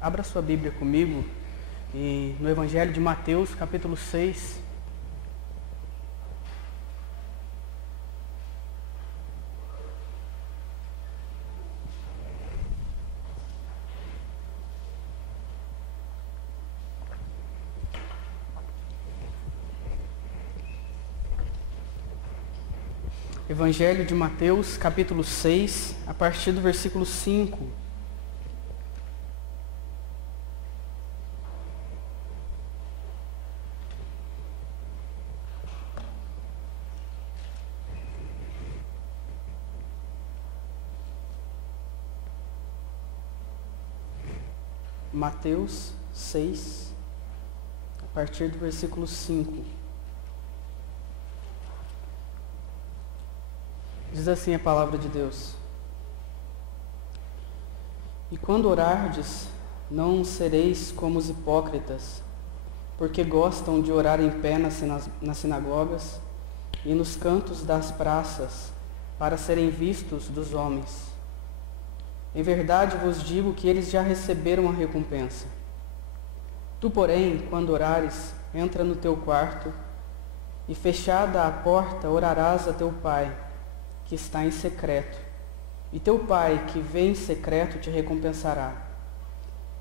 Abra sua Bíblia comigo e no Evangelho de Mateus, capítulo 6. Evangelho de Mateus, capítulo 6, a partir do versículo 5. Mateus 6, a partir do versículo 5. Diz assim a palavra de Deus: E quando orardes, não sereis como os hipócritas, porque gostam de orar em pé nas sinagogas e nos cantos das praças, para serem vistos dos homens. Em verdade vos digo que eles já receberam a recompensa. Tu, porém, quando orares, entra no teu quarto, e fechada a porta orarás a teu Pai, que está em secreto, e teu Pai, que vê em secreto, te recompensará.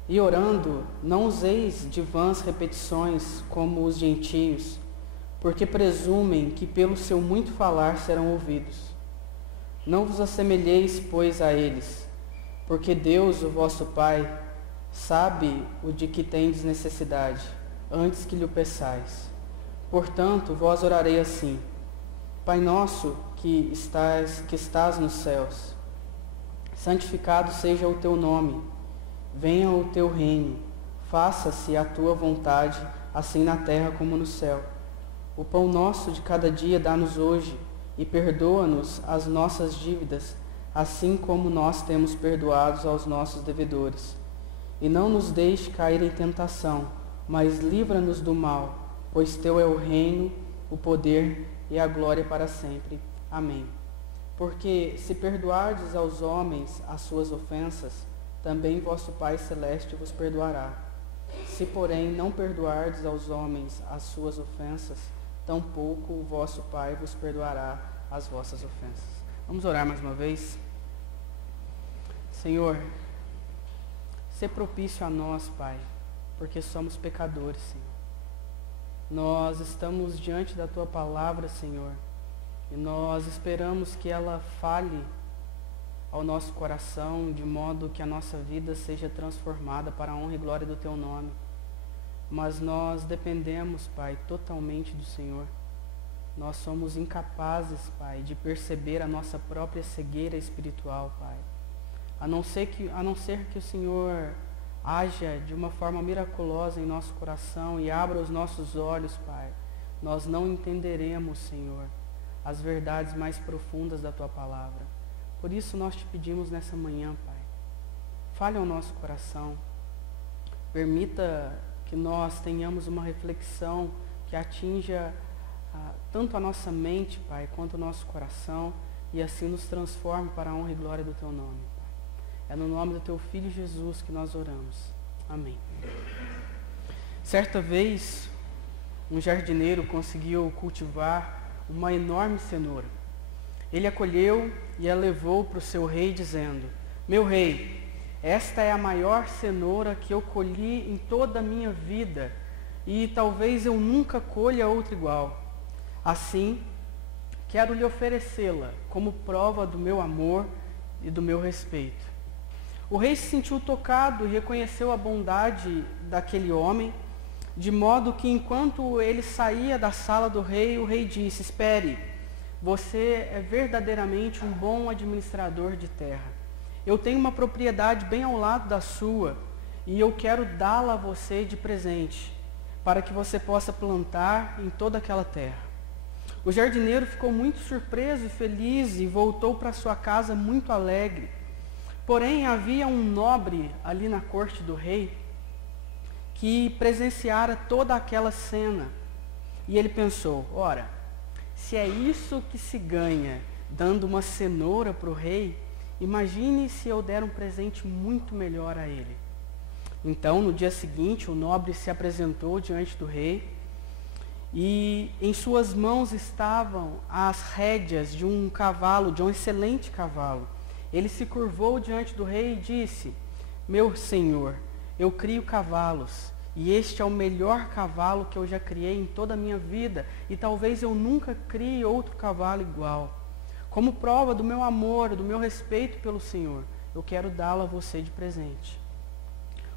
E orando, não useis de vãs repetições como os gentios, porque presumem que pelo seu muito falar serão ouvidos. Não vos assemelheis, pois, a eles, porque Deus, o vosso Pai, sabe o de que tendes necessidade, antes que lhe peçais. Portanto, vós orarei assim: Pai nosso que estás nos céus, santificado seja o teu nome, venha o teu reino, faça-se a tua vontade, assim na terra como no céu. O pão nosso de cada dia dá-nos hoje, e perdoa-nos as nossas dívidas, assim como nós temos perdoados aos nossos devedores. E não nos deixe cair em tentação, mas livra-nos do mal, pois teu é o reino, o poder e a glória para sempre. Amém. Porque se perdoardes aos homens as suas ofensas, também vosso Pai Celeste vos perdoará. Se, porém, não perdoardes aos homens as suas ofensas, tampouco o vosso Pai vos perdoará as vossas ofensas. Vamos orar mais uma vez. Senhor, sê propício a nós, Pai, porque somos pecadores, Senhor. Nós estamos diante da Tua palavra, Senhor, e nós esperamos que ela fale ao nosso coração, de modo que a nossa vida seja transformada para a honra e glória do Teu nome. Mas nós dependemos, Pai, totalmente do Senhor. Nós somos incapazes, Pai, de perceber a nossa própria cegueira espiritual, Pai. A não ser que o Senhor haja de uma forma miraculosa em nosso coração e abra os nossos olhos, Pai, nós não entenderemos, Senhor, as verdades mais profundas da Tua palavra. Por isso nós te pedimos nessa manhã, Pai, fale ao nosso coração, permita que nós tenhamos uma reflexão que atinja tanto a nossa mente, Pai, quanto o nosso coração, e assim nos transforme para a honra e glória do Teu nome, Pai. É no nome do Teu Filho Jesus que nós oramos. Amém. Certa vez, um jardineiro conseguiu cultivar uma enorme cenoura. Ele a colheu e a levou para o seu rei, dizendo: Meu rei, esta é a maior cenoura que eu colhi em toda a minha vida, e talvez eu nunca colha outra igual. Assim, quero lhe oferecê-la como prova do meu amor e do meu respeito. O rei se sentiu tocado e reconheceu a bondade daquele homem, de modo que enquanto ele saía da sala do rei, o rei disse: Espere, você é verdadeiramente um bom administrador de terra. Eu tenho uma propriedade bem ao lado da sua, e eu quero dá-la a você de presente, para que você possa plantar em toda aquela terra. O jardineiro ficou muito surpreso e feliz e voltou para sua casa muito alegre. Porém, havia um nobre ali na corte do rei que presenciara toda aquela cena. E ele pensou: ora, se é isso que se ganha dando uma cenoura para o rei, imagine se eu der um presente muito melhor a ele. Então, no dia seguinte, o nobre se apresentou diante do rei e em suas mãos estavam as rédeas de um cavalo, de um excelente cavalo. Ele se curvou diante do rei e disse: meu senhor, eu crio cavalos e este é o melhor cavalo que eu já criei em toda a minha vida e talvez eu nunca crie outro cavalo igual. Como prova do meu amor, do meu respeito pelo Senhor, eu quero dá-lo a você de presente.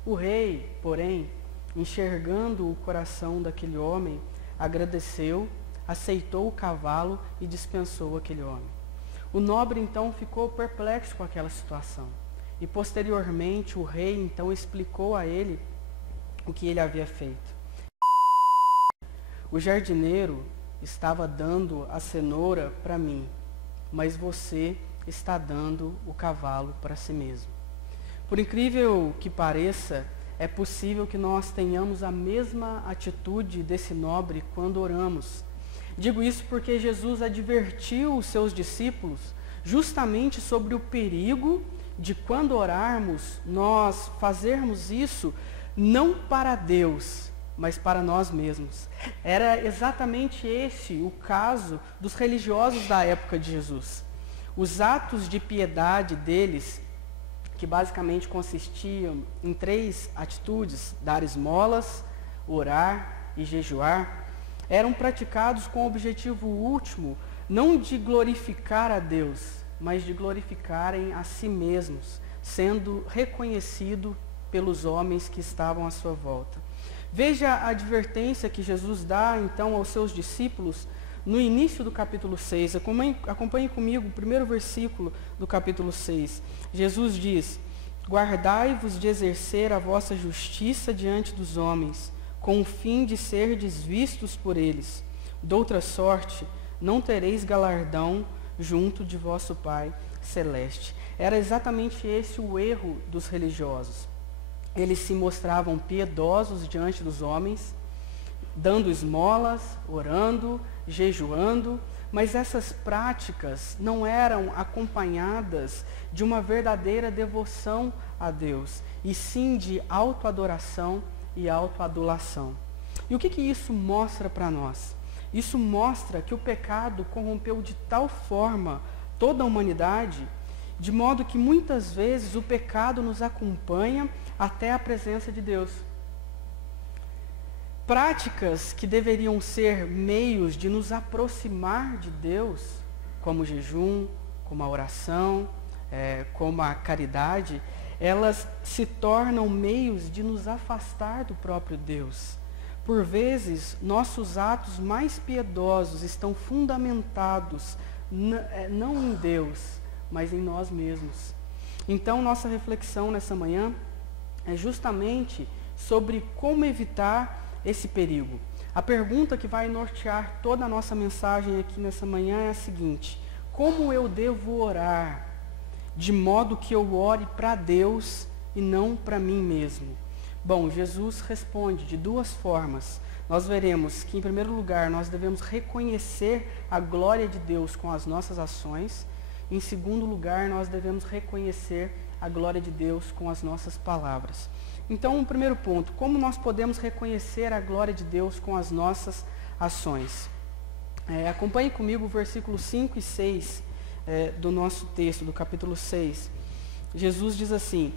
O rei, porém, enxergando o coração daquele homem, agradeceu, aceitou o cavalo e dispensou aquele homem. O nobre então ficou perplexo com aquela situação. E posteriormente o rei então explicou a ele o que ele havia feito. O jardineiro estava dando a cenoura para mim, mas você está dando o cavalo para si mesmo. Por incrível que pareça, é possível que nós tenhamos a mesma atitude desse nobre quando oramos. Digo isso porque Jesus advertiu os seus discípulos justamente sobre o perigo de quando orarmos, nós fazermos isso não para Deus, mas para nós mesmos. Era exatamente esse o caso dos religiosos da época de Jesus. Os atos de piedade deles, que basicamente consistiam em 3 atitudes: dar esmolas, orar e jejuar, eram praticados com o objetivo último, não de glorificar a Deus, mas de glorificarem a si mesmos, sendo reconhecido pelos homens que estavam à sua volta. Veja a advertência que Jesus dá então aos seus discípulos no início do capítulo 6. Acompanhe comigo o primeiro versículo do capítulo 6. Jesus diz: guardai-vos de exercer a vossa justiça diante dos homens, com o fim de serdes vistos por eles. Doutra sorte, não tereis galardão junto de vosso Pai Celeste. Era exatamente esse o erro dos religiosos. Eles se mostravam piedosos diante dos homens, dando esmolas, orando, jejuando, mas essas práticas não eram acompanhadas de uma verdadeira devoção a Deus, e sim de autoadoração e autoadulação. E o que isso mostra para nós? Isso mostra que o pecado corrompeu de tal forma toda a humanidade, de modo que muitas vezes o pecado nos acompanha até a presença de Deus. Práticas que deveriam ser meios de nos aproximar de Deus, como o jejum, como a oração, como a caridade, elas se tornam meios de nos afastar do próprio Deus. Por vezes, nossos atos mais piedosos estão fundamentados não em Deus, mas em nós mesmos. Então, nossa reflexão nessa manhã é justamente sobre como evitar esse perigo. A pergunta que vai nortear toda a nossa mensagem aqui nessa manhã é a seguinte: como eu devo orar de modo que eu ore para Deus e não para mim mesmo? Bom, Jesus responde de 2 formas. Nós veremos que, em primeiro lugar, nós devemos reconhecer a glória de Deus com as nossas ações. Em segundo lugar, nós devemos reconhecer a glória de Deus com as nossas palavras. Então, o primeiro ponto: como nós podemos reconhecer a glória de Deus com as nossas ações? Acompanhe comigo o versículo 5 e 6 do nosso texto, do capítulo 6. Jesus diz assim: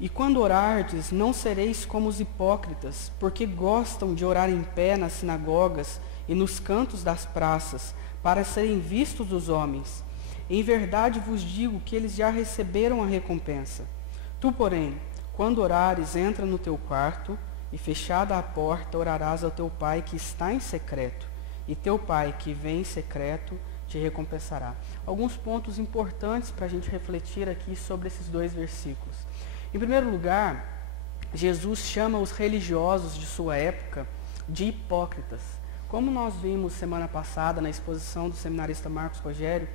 e quando orardes, não sereis como os hipócritas, porque gostam de orar em pé nas sinagogas e nos cantos das praças, para serem vistos dos homens. Em verdade vos digo que eles já receberam a recompensa. Tu, porém, quando orares, entra no teu quarto, e fechada a porta, orarás ao teu Pai que está em secreto, e teu Pai que vem em secreto te recompensará. Alguns pontos importantes para a gente refletir aqui sobre esses 2 versículos. Em primeiro lugar, Jesus chama os religiosos de sua época de hipócritas. Como nós vimos semana passada na exposição do seminarista Marcos Rogério,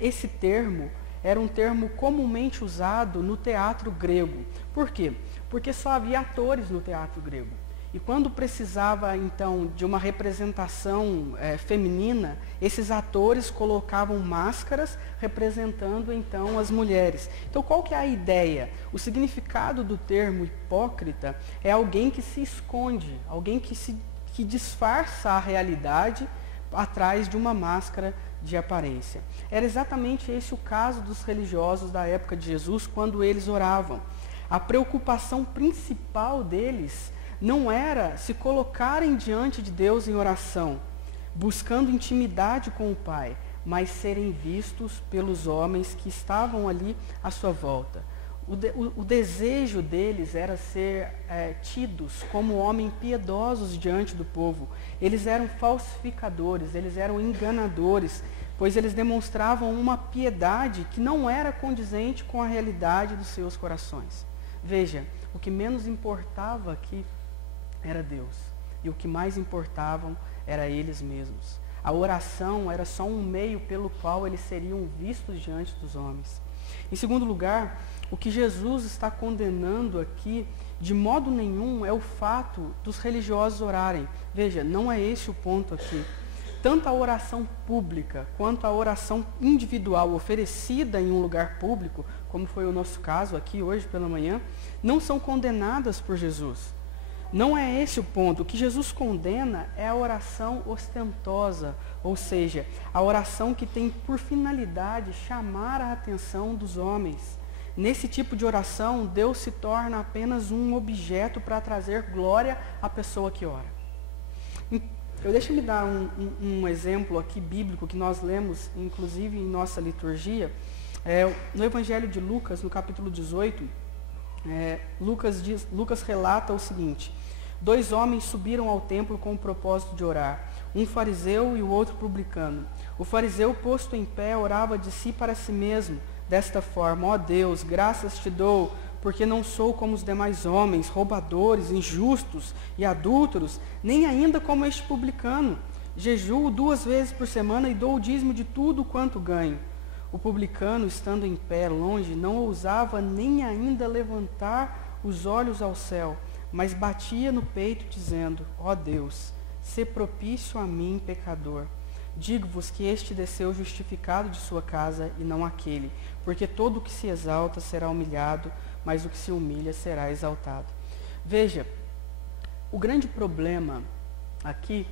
esse termo era um termo comumente usado no teatro grego. Por quê? Porque só havia atores no teatro grego. E quando precisava, então, de uma representação feminina, esses atores colocavam máscaras representando, então, as mulheres. Então, qual que é a ideia? O significado do termo hipócrita é alguém que se esconde, alguém que disfarça a realidade atrás de uma máscara de aparência. Era exatamente esse o caso dos religiosos da época de Jesus, quando eles oravam. A preocupação principal deles não era se colocarem diante de Deus em oração, buscando intimidade com o Pai, mas serem vistos pelos homens que estavam ali à sua volta. O desejo deles era ser tidos como homens piedosos diante do povo. Eles eram falsificadores, eles eram enganadores, pois eles demonstravam uma piedade que não era condizente com a realidade dos seus corações. Veja, o que menos importava aqui era Deus, e o que mais importavam era eles mesmos. A oração era só um meio pelo qual eles seriam vistos diante dos homens. Em segundo lugar, o que Jesus está condenando aqui, de modo nenhum, é o fato dos religiosos orarem. Veja, não é esse o ponto aqui. Tanto a oração pública quanto a oração individual oferecida em um lugar público, como foi o nosso caso aqui hoje pela manhã, não são condenadas por Jesus. Não é esse o ponto. O que Jesus condena é a oração ostentosa, ou seja, a oração que tem por finalidade chamar a atenção dos homens. Nesse tipo de oração, Deus se torna apenas um objeto para trazer glória à pessoa que ora. Deixa-me dar um exemplo aqui bíblico que nós lemos, inclusive em nossa liturgia. No Evangelho de Lucas, no capítulo 18, Lucas relata o seguinte: 2 homens subiram ao templo com o propósito de orar, um fariseu e o outro publicano. O fariseu, posto em pé, orava de si para si mesmo, desta forma: ó Deus, graças te dou, porque não sou como os demais homens, roubadores, injustos e adúlteros, nem ainda como este publicano. Jejuo 2 vezes por semana e dou o dízimo de tudo quanto ganho. O publicano, estando em pé longe, não ousava nem ainda levantar os olhos ao céu, mas batia no peito, dizendo: ó Deus, sê propício a mim, pecador. Digo-vos que este desceu justificado de sua casa e não aquele, porque todo o que se exalta será humilhado, mas o que se humilha será exaltado. Veja, o grande problema aqui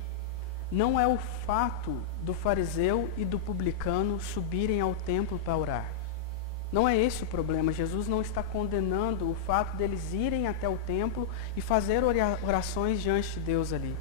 não é o fato do fariseu e do publicano subirem ao templo para orar. Não é esse o problema. Jesus não está condenando o fato deles irem até o templo e fazer orações diante de Deus ali.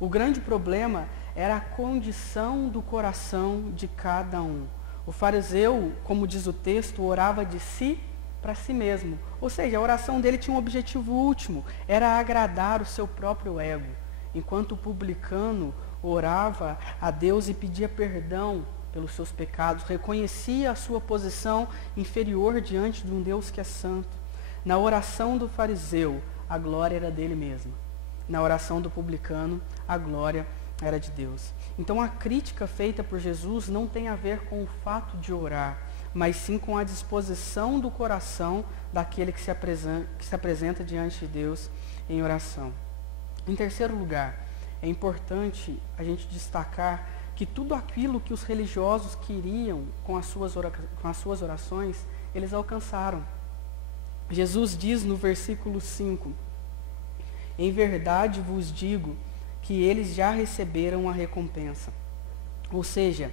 O grande problema era a condição do coração de cada um. O fariseu, como diz o texto, orava de si para si mesmo. Ou seja, a oração dele tinha um objetivo último, era agradar o seu próprio ego. Enquanto o publicano orava a Deus e pedia perdão pelos seus pecados, reconhecia a sua posição inferior diante de um Deus que é santo. Na oração do fariseu, a glória era dele mesmo. Na oração do publicano, a glória era de Deus. Então a crítica feita por Jesus não tem a ver com o fato de orar, mas sim com a disposição do coração daquele que se apresenta diante de Deus em oração. Em terceiro lugar, é importante a gente destacar que tudo aquilo que os religiosos queriam com as suas orações, eles alcançaram. Jesus diz no versículo 5, em verdade vos digo que eles já receberam a recompensa. Ou seja,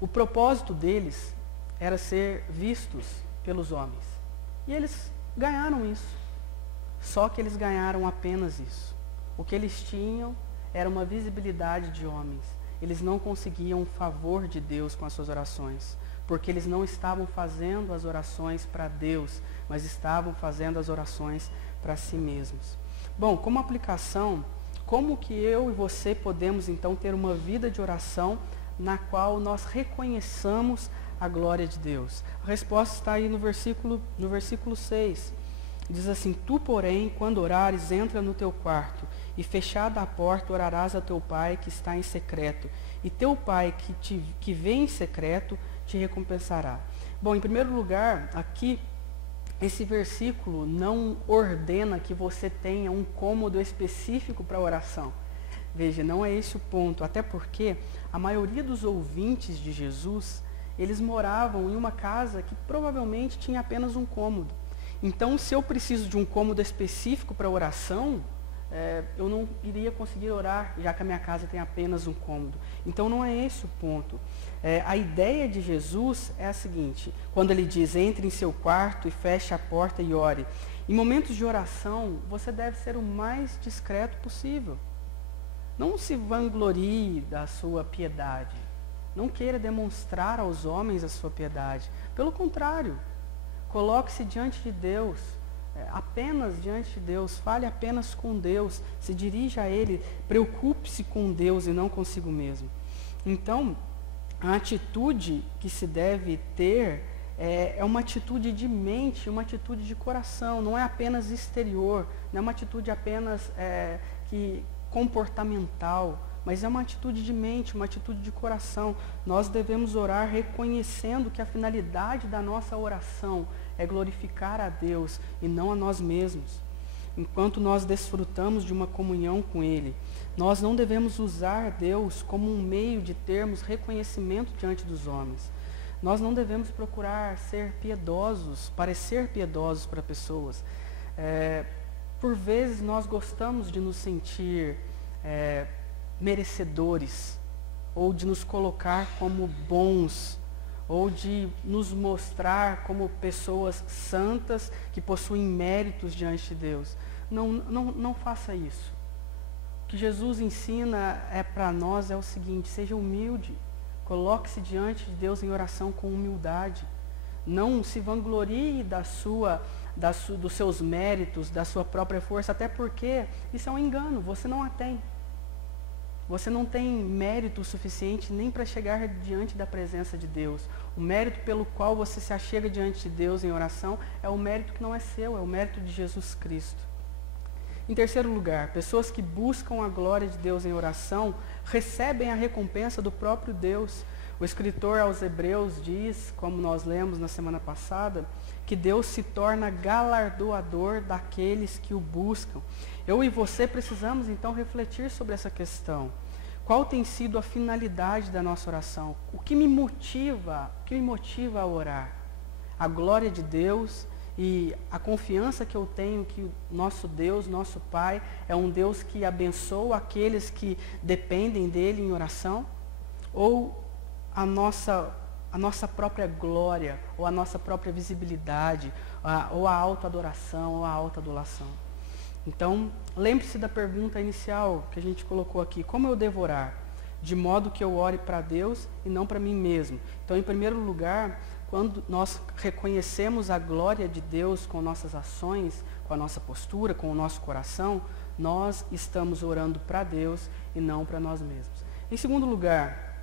o propósito deles era ser vistos pelos homens. E eles ganharam isso. Só que eles ganharam apenas isso. O que eles tinham era uma visibilidade de homens. Eles não conseguiam o favor de Deus com as suas orações, porque eles não estavam fazendo as orações para Deus, mas estavam fazendo as orações para si mesmos. Bom, como aplicação, como que eu e você podemos então ter uma vida de oração na qual nós reconheçamos a glória de Deus? A resposta está aí no versículo 6. Diz assim: tu, porém, quando orares, entra no teu quarto, e fechada a porta, orarás a teu pai que está em secreto, e teu pai que vê em secreto te recompensará. Bom, em primeiro lugar, aqui, esse versículo não ordena que você tenha um cômodo específico para oração. Veja, não é esse o ponto, até porque a maioria dos ouvintes de Jesus, eles moravam em uma casa que provavelmente tinha apenas um cômodo. Então, se eu preciso de um cômodo específico para oração, eu não iria conseguir orar, já que a minha casa tem apenas um cômodo. Então, não é esse o ponto. A ideia de Jesus é a seguinte: quando ele diz, entre em seu quarto e feche a porta e ore. Em momentos de oração, você deve ser o mais discreto possível. Não se vanglorie da sua piedade. Não queira demonstrar aos homens a sua piedade. Pelo contrário, coloque-se diante de Deus, apenas diante de Deus, fale apenas com Deus, se dirija a Ele, preocupe-se com Deus e não consigo mesmo. Então, a atitude que se deve ter é uma atitude de mente, uma atitude de coração, não é apenas exterior, não é uma atitude apenas comportamental, mas é uma atitude de mente, uma atitude de coração. Nós devemos orar reconhecendo que a finalidade da nossa oração é glorificar a Deus e não a nós mesmos. Enquanto nós desfrutamos de uma comunhão com Ele, nós não devemos usar Deus como um meio de termos reconhecimento diante dos homens. Nós não devemos procurar ser piedosos, parecer piedosos para pessoas. Por vezes nós gostamos de nos sentir merecedores, ou de nos colocar como bons, ou de nos mostrar como pessoas santas que possuem méritos diante de Deus. Não faça isso. O que Jesus ensina para nós é o seguinte: seja humilde, coloque-se diante de Deus em oração com humildade. Não se vanglorie dos seus méritos, da sua própria força, até porque isso é um engano, você não a tem. Você não tem mérito suficiente nem para chegar diante da presença de Deus. O mérito pelo qual você se achega diante de Deus em oração é o mérito que não é seu, é o mérito de Jesus Cristo. Em terceiro lugar, pessoas que buscam a glória de Deus em oração recebem a recompensa do próprio Deus. O escritor aos Hebreus diz, como nós lemos na semana passada, que Deus se torna galardoador daqueles que o buscam. Eu e você precisamos então refletir sobre essa questão. Qual tem sido a finalidade da nossa oração? O que me motiva a orar? A glória de Deus e a confiança que eu tenho que o nosso Deus, nosso Pai, é um Deus que abençoa aqueles que dependem dele em oração? Ou a nossa própria glória, ou a nossa própria visibilidade, ou a autoadoração, ou a autoadulação? Então, lembre-se da pergunta inicial que a gente colocou aqui: como eu devo orar? De modo que eu ore para Deus e não para mim mesmo. Então, em primeiro lugar, quando nós reconhecemos a glória de Deus com nossas ações, com a nossa postura, com o nosso coração, nós estamos orando para Deus e não para nós mesmos. Em segundo lugar,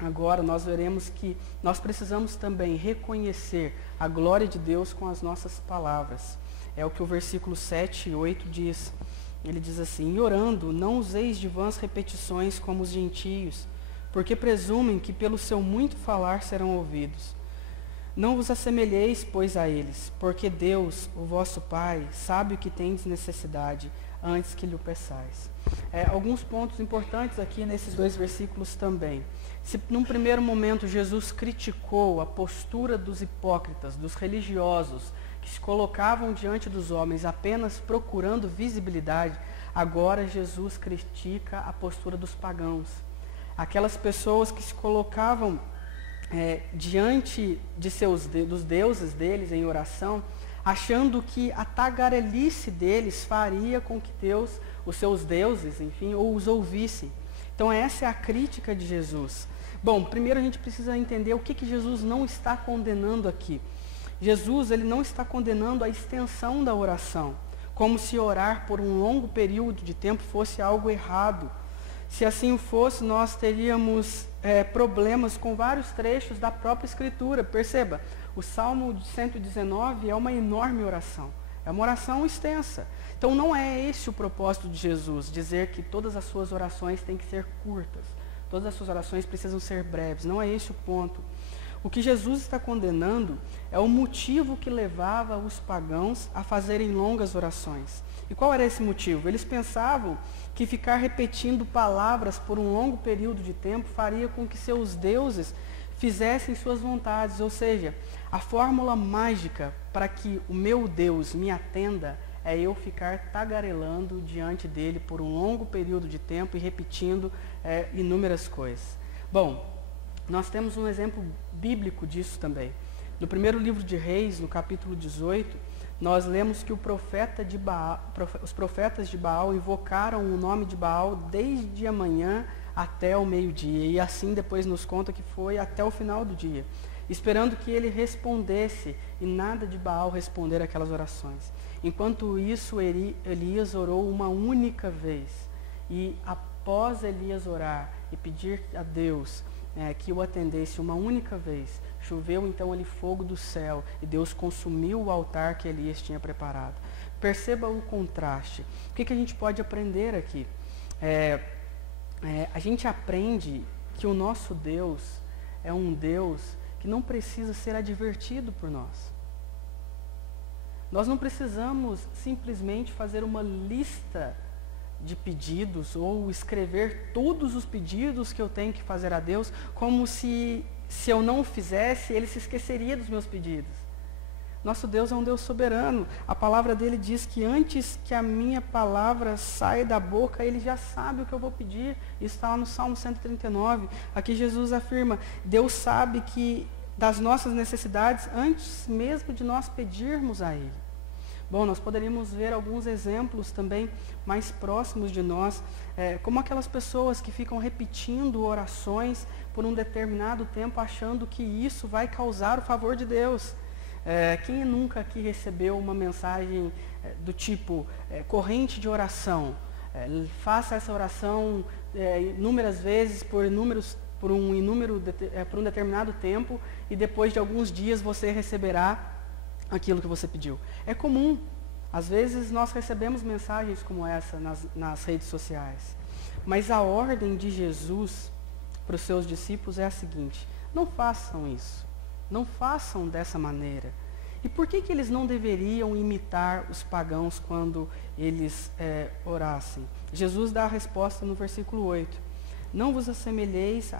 agora nós veremos que nós precisamos também reconhecer a glória de Deus com as nossas palavras. É o que o versículo 7 e 8 diz. Ele diz assim: e orando, não useis de vãs repetições como os gentios, porque presumem que pelo seu muito falar serão ouvidos. Não vos assemelheis, pois, a eles, porque Deus, o vosso Pai, sabe o que tendes necessidade, antes que lhe o peçais. Alguns pontos importantes aqui nesses dois versículos também. Se num primeiro momento Jesus criticou a postura dos hipócritas, dos religiosos, que se colocavam diante dos homens apenas procurando visibilidade, agora Jesus critica a postura dos pagãos. Aquelas pessoas que se colocavam diante dos deuses deles em oração, achando que a tagarelice deles faria com que Deus, os seus deuses, enfim, os ouvissem. Então essa é a crítica de Jesus. Bom, primeiro a gente precisa entender o que Jesus não está condenando aqui. Jesus, ele não está condenando a extensão da oração, como se orar por um longo período de tempo fosse algo errado. Se assim fosse, nós teríamos problemas com vários trechos da própria Escritura. Perceba, o Salmo 119 é uma enorme oração, é uma oração extensa. Então não é esse o propósito de Jesus, dizer que todas as suas orações têm que ser curtas, todas as suas orações precisam ser breves, não é esse o ponto. O que Jesus está condenando é o motivo que levava os pagãos a fazerem longas orações. E qual era esse motivo? Eles pensavam que ficar repetindo palavras por um longo período de tempo faria com que seus deuses fizessem suas vontades, ou seja, a fórmula mágica para que o meu Deus me atenda é eu ficar tagarelando diante dele por um longo período de tempo e repetindo inúmeras coisas. Bom, nós temos um exemplo bíblico disso também. No primeiro livro de Reis, no capítulo 18, nós lemos que os profetas de Baal invocaram o nome de Baal desde a manhã até o meio-dia, e assim depois nos conta que foi até o final do dia, esperando que ele respondesse, e nada de Baal responder aquelas orações. Enquanto isso, Elias orou uma única vez, e após Elias orar e pedir a Deus que o atendesse uma única vez, choveu então ali fogo do céu, e Deus consumiu o altar que Elias tinha preparado. Perceba o contraste. O que a gente pode aprender aqui? A gente aprende que o nosso Deus é um Deus que não precisa ser advertido por nós. Nós não precisamos simplesmente fazer uma lista de pedidos ou escrever todos os pedidos que eu tenho que fazer a Deus, como se eu não o fizesse, ele se esqueceria dos meus pedidos. Nosso Deus é um Deus soberano. A palavra dele diz que antes que a minha palavra saia da boca, ele já sabe o que eu vou pedir. Isso está lá no Salmo 139. Aqui Jesus afirma, Deus sabe que das nossas necessidades antes mesmo de nós pedirmos a ele. Bom, nós poderíamos ver alguns exemplos também mais próximos de nós, como aquelas pessoas que ficam repetindo orações por um determinado tempo, achando que isso vai causar o favor de Deus. Quem nunca aqui recebeu uma mensagem do tipo, corrente de oração? Faça essa oração inúmeras vezes por um determinado tempo, e depois de alguns dias você receberá aquilo que você pediu. É comum. Às vezes nós recebemos mensagens como essa nas redes sociais. Mas a ordem de Jesus para os seus discípulos é a seguinte: não façam isso. Não façam dessa maneira. E por que eles não deveriam imitar os pagãos quando eles orassem? Jesus dá a resposta no versículo 8. Não vos assemelheis,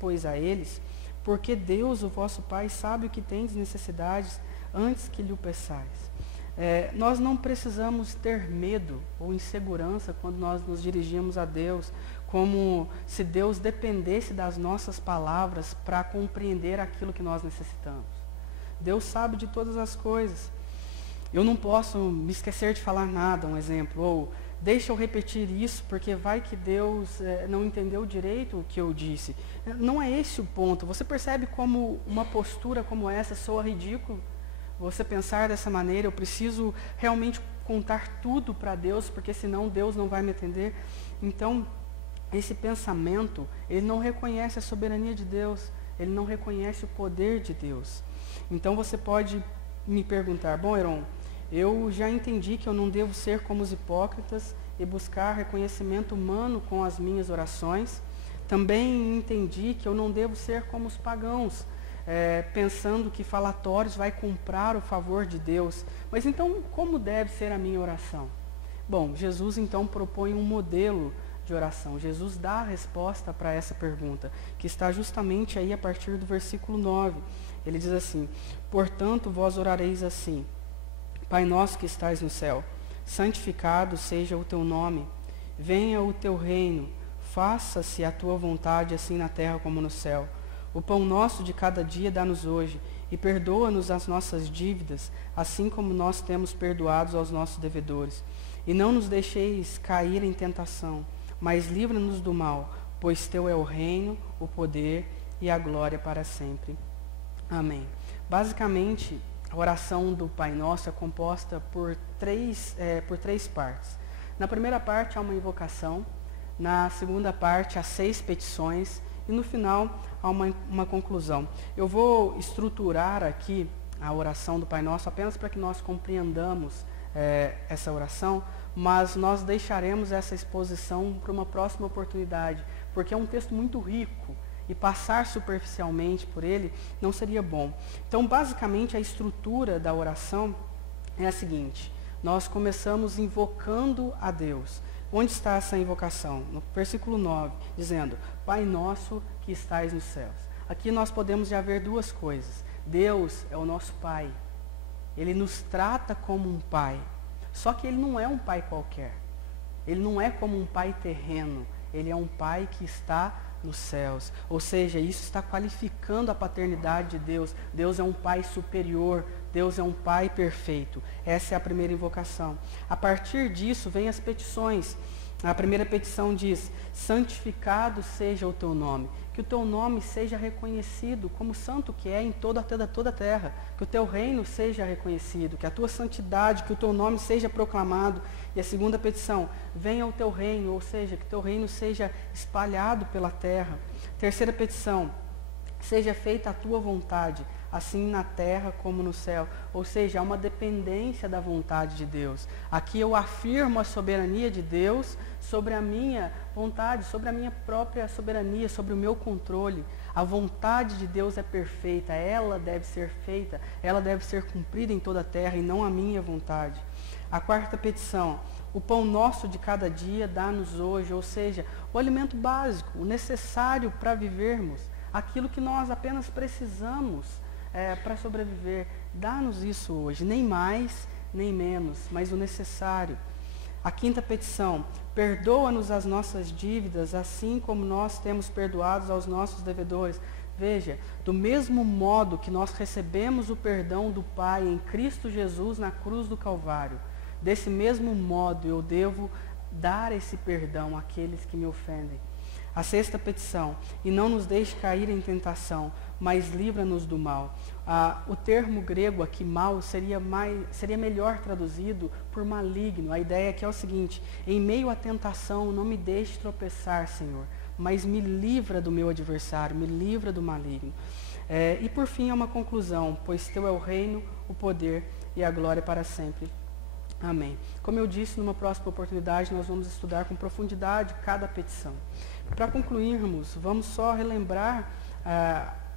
pois, a eles, porque Deus, o vosso Pai, sabe o que tendes necessidades antes que lhe o peçais. Nós não precisamos ter medo ou insegurança quando nós nos dirigimos a Deus, como se Deus dependesse das nossas palavras para compreender aquilo que nós necessitamos. Deus sabe de todas as coisas. Eu não posso me esquecer de falar nada, um exemplo, ou deixa eu repetir isso, porque vai que Deus não entendeu direito o que eu disse. Não é esse o ponto. Você percebe como uma postura como essa soa ridículo? Você pensar dessa maneira, eu preciso realmente contar tudo para Deus, porque senão Deus não vai me atender. Então, esse pensamento, ele não reconhece a soberania de Deus, ele não reconhece o poder de Deus. Então você pode me perguntar, bom, Heron, eu já entendi que eu não devo ser como os hipócritas e buscar reconhecimento humano com as minhas orações. Também entendi que eu não devo ser como os pagãos, pensando que falatórios vai comprar o favor de Deus. Mas então, como deve ser a minha oração? Bom, Jesus então propõe um modelo de oração. Jesus dá a resposta para essa pergunta, que está justamente aí a partir do versículo 9. Ele diz assim: portanto, vós orareis assim: Pai nosso que estais no céu, santificado seja o teu nome, venha o teu reino, faça-se a tua vontade, assim na terra como no céu. O pão nosso de cada dia dá-nos hoje, e perdoa-nos as nossas dívidas, assim como nós temos perdoados aos nossos devedores. E não nos deixeis cair em tentação, mas livra-nos do mal, pois teu é o reino, o poder e a glória para sempre. Amém. Basicamente, a oração do Pai Nosso é composta por três partes. Na primeira parte há uma invocação, na segunda parte há 6 petições e no final há uma conclusão. Eu vou estruturar aqui a oração do Pai Nosso apenas para que nós compreendamos essa oração, mas nós deixaremos essa exposição para uma próxima oportunidade, porque é um texto muito rico e passar superficialmente por ele não seria bom. Então, basicamente, a estrutura da oração é a seguinte: nós começamos invocando a Deus. Onde está essa invocação? No versículo 9, dizendo: Pai nosso que estais nos céus. Aqui nós podemos já ver duas coisas. Deus é o nosso Pai. Ele nos trata como um pai. Só que ele não é um pai qualquer. Ele não é como um pai terreno. Ele é um pai que está nos céus. Ou seja, isso está qualificando a paternidade de Deus. Deus é um pai superior. Deus é um pai perfeito. Essa é a primeira invocação. A partir disso, vem as petições. A primeira petição diz: santificado seja o teu nome. Que o teu nome seja reconhecido como santo que é em toda a terra. Que o teu reino seja reconhecido, que a tua santidade, que o teu nome seja proclamado. E a segunda petição: venha o teu reino, ou seja, que o teu reino seja espalhado pela terra. Terceira petição: seja feita a tua vontade, assim na terra como no céu. Ou seja, há uma dependência da vontade de Deus. Aqui eu afirmo a soberania de Deus sobre a minha vontade, sobre a minha própria soberania, sobre o meu controle. A vontade de Deus é perfeita, ela deve ser feita, ela deve ser cumprida em toda a terra e não a minha vontade. A quarta petição: o pão nosso de cada dia dá-nos hoje, ou seja, o alimento básico, o necessário para vivermos, aquilo que nós apenas precisamos para sobreviver. Dá-nos isso hoje, nem mais, nem menos, mas o necessário. A quinta petição: perdoa-nos as nossas dívidas, assim como nós temos perdoados aos nossos devedores. Veja, do mesmo modo que nós recebemos o perdão do Pai em Cristo Jesus na cruz do Calvário, desse mesmo modo eu devo dar esse perdão àqueles que me ofendem. A sexta petição: e não nos deixe cair em tentação, mas livra-nos do mal. O termo grego aqui, mal, seria melhor traduzido por maligno. A ideia aqui é o seguinte: em meio à tentação, não me deixe tropeçar, Senhor, mas me livra do meu adversário, me livra do maligno. E por fim, é uma conclusão: pois teu é o reino, o poder e a glória para sempre. Amém. Como eu disse, numa próxima oportunidade, nós vamos estudar com profundidade cada petição. Para concluirmos, vamos só relembrar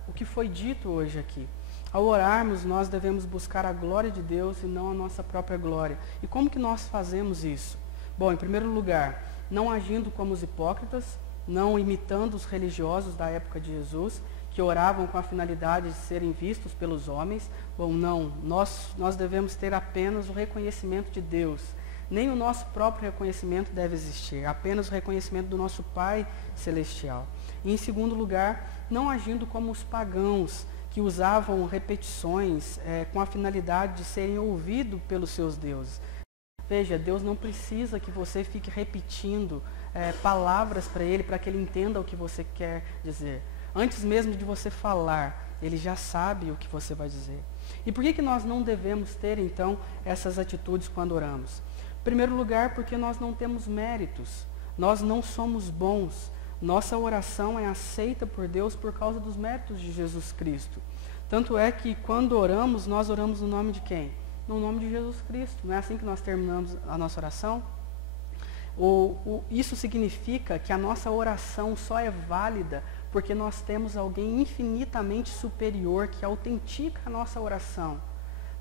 o que foi dito hoje aqui. Ao orarmos, nós devemos buscar a glória de Deus e não a nossa própria glória. E como que nós fazemos isso? Bom, em primeiro lugar, não agindo como os hipócritas, não imitando os religiosos da época de Jesus, que oravam com a finalidade de serem vistos pelos homens. Bom, não, nós devemos ter apenas o reconhecimento de Deus. Nem o nosso próprio reconhecimento deve existir, apenas o reconhecimento do nosso Pai Celestial. E em segundo lugar, não agindo como os pagãos, que usavam repetições com a finalidade de serem ouvidos pelos seus deuses. Veja, Deus não precisa que você fique repetindo palavras para Ele, para que Ele entenda o que você quer dizer. Antes mesmo de você falar, Ele já sabe o que você vai dizer. E por que nós não devemos ter, então, essas atitudes quando oramos? Em primeiro lugar, porque nós não temos méritos. Nós não somos bons. Nossa oração é aceita por Deus por causa dos méritos de Jesus Cristo. Tanto é que quando oramos, nós oramos no nome de quem? No nome de Jesus Cristo. Não é assim que nós terminamos a nossa oração? Isso significa que a nossa oração só é válida porque nós temos alguém infinitamente superior que autentica a nossa oração.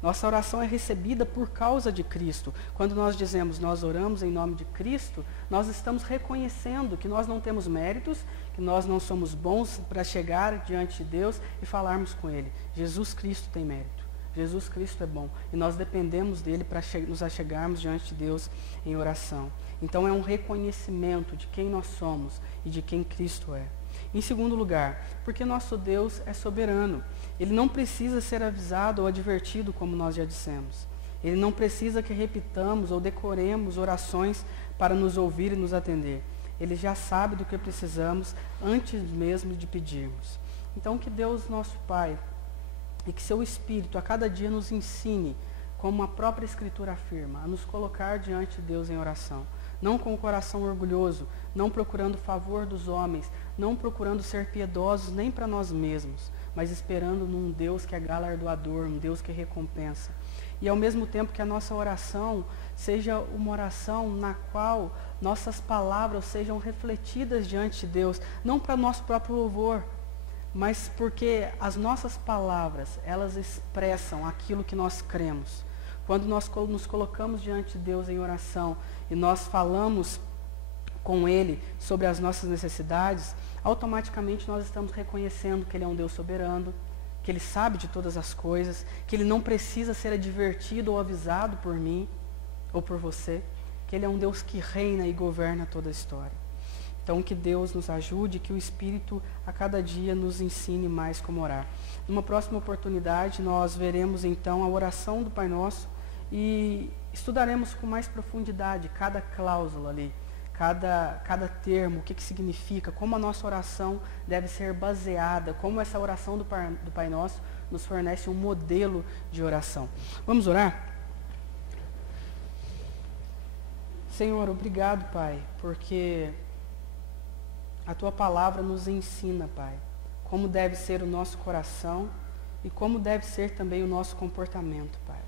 Nossa oração é recebida por causa de Cristo. Quando nós dizemos nós oramos em nome de Cristo, nós estamos reconhecendo que nós não temos méritos, que nós não somos bons para chegar diante de Deus e falarmos com Ele. Jesus Cristo tem mérito. Jesus Cristo é bom. E nós dependemos dele para nos achegarmos diante de Deus em oração. Então é um reconhecimento de quem nós somos e de quem Cristo é. Em segundo lugar, porque nosso Deus é soberano. Ele não precisa ser avisado ou advertido, como nós já dissemos. Ele não precisa que repitamos ou decoremos orações para nos ouvir e nos atender. Ele já sabe do que precisamos antes mesmo de pedirmos. Então que Deus, nosso Pai, e que seu Espírito a cada dia nos ensine, como a própria Escritura afirma, a nos colocar diante de Deus em oração. Não com o coração orgulhoso, não procurando favor dos homens, não procurando ser piedosos nem para nós mesmos, mas esperando num Deus que é galardoador, um Deus que recompensa. E ao mesmo tempo que a nossa oração seja uma oração na qual nossas palavras sejam refletidas diante de Deus, não para nosso próprio louvor, mas porque as nossas palavras, elas expressam aquilo que nós cremos. Quando nós nos colocamos diante de Deus em oração e nós falamos com Ele sobre as nossas necessidades, automaticamente nós estamos reconhecendo que Ele é um Deus soberano, que Ele sabe de todas as coisas, que Ele não precisa ser advertido ou avisado por mim ou por você, que Ele é um Deus que reina e governa toda a história. Então, que Deus nos ajude, que o Espírito a cada dia nos ensine mais como orar. Numa próxima oportunidade, nós veremos então a oração do Pai Nosso e estudaremos com mais profundidade cada cláusula ali, cada termo, o que significa, como a nossa oração deve ser baseada, como essa oração do Pai Nosso nos fornece um modelo de oração. Vamos orar? Senhor, obrigado, Pai, porque a Tua palavra nos ensina, Pai, como deve ser o nosso coração e como deve ser também o nosso comportamento, Pai.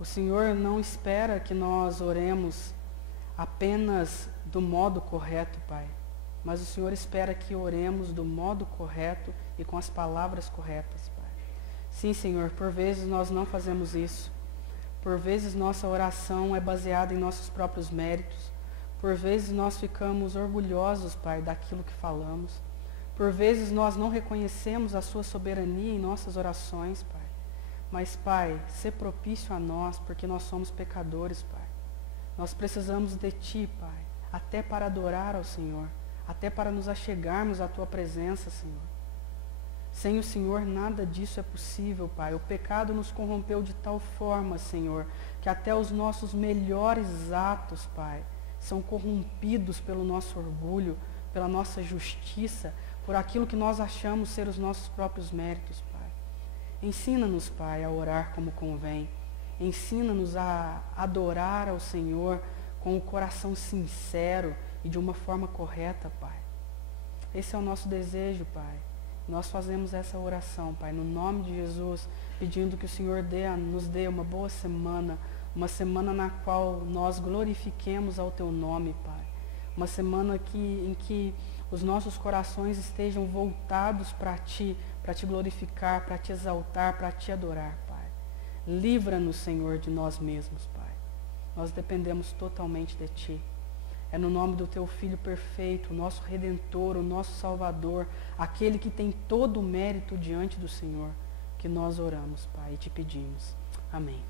O Senhor não espera que nós oremos apenas do modo correto, Pai, mas o Senhor espera que oremos do modo correto e com as palavras corretas, Pai. Sim, Senhor, por vezes nós não fazemos isso. Por vezes nossa oração é baseada em nossos próprios méritos. Por vezes nós ficamos orgulhosos, Pai, daquilo que falamos. Por vezes nós não reconhecemos a Sua soberania em nossas orações, Pai. Mas, Pai, sê propício a nós, porque nós somos pecadores, Pai. Nós precisamos de Ti, Pai, até para adorar ao Senhor, até para nos achegarmos à Tua presença, Senhor. Sem o Senhor, nada disso é possível, Pai. O pecado nos corrompeu de tal forma, Senhor, que até os nossos melhores atos, Pai, são corrompidos pelo nosso orgulho, pela nossa justiça, por aquilo que nós achamos ser os nossos próprios méritos, Pai. Ensina-nos, Pai, a orar como convém. Ensina-nos a adorar ao Senhor com o coração sincero e de uma forma correta, Pai. Esse é o nosso desejo, Pai. Nós fazemos essa oração, Pai, no nome de Jesus, pedindo que o Senhor nos dê uma boa semana, uma semana na qual nós glorifiquemos ao Teu nome, Pai. Uma semana em que os nossos corações estejam voltados para Ti glorificar, para Te exaltar, para Te adorar, Pai. Livra-nos, Senhor, de nós mesmos, Pai. Nós dependemos totalmente de Ti. É no nome do Teu Filho perfeito, o nosso Redentor, o nosso Salvador, aquele que tem todo o mérito diante do Senhor, que nós oramos, Pai, e Te pedimos. Amém.